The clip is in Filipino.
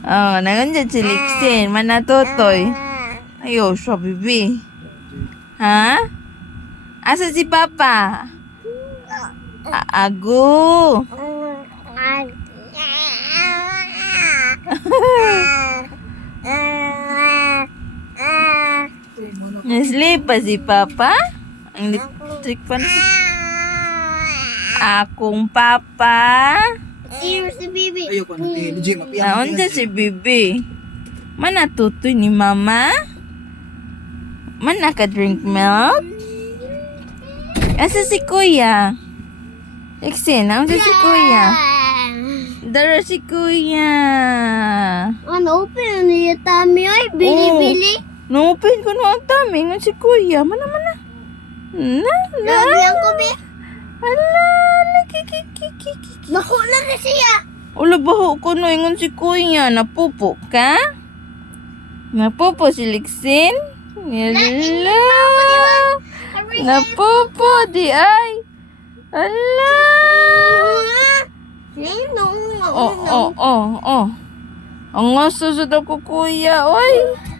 Oh, nandiyan si Lixin. Mana Totoy? Ayo, siya, bibi. Ha? Asa si Papa? Agu. Nasleep pa si Papa? Ang electric fan. Akong Papa. Here's the baby. Ayoko na tayo. Legit, mapiyak. Naunta si Bibi. Mana tutoy ni Mama? Mana ka drink milk? Asa si Kuya? Lexi, naunta si Kuya. Dara si Kuya. Ano, open na yung tummy ay bili-bili. No-open ko na ang tummy ng si Kuya. Mana. Labihan ko, be. Ala, nakikikikikiki. Bako na kasi ya. Ulo baho ko no ingon si Kuya. Napupo ka? Napupo si Lixin? Hello. Napupo di ay. Ala. Oh. Ang ngaso sa ko Kuya. Oy.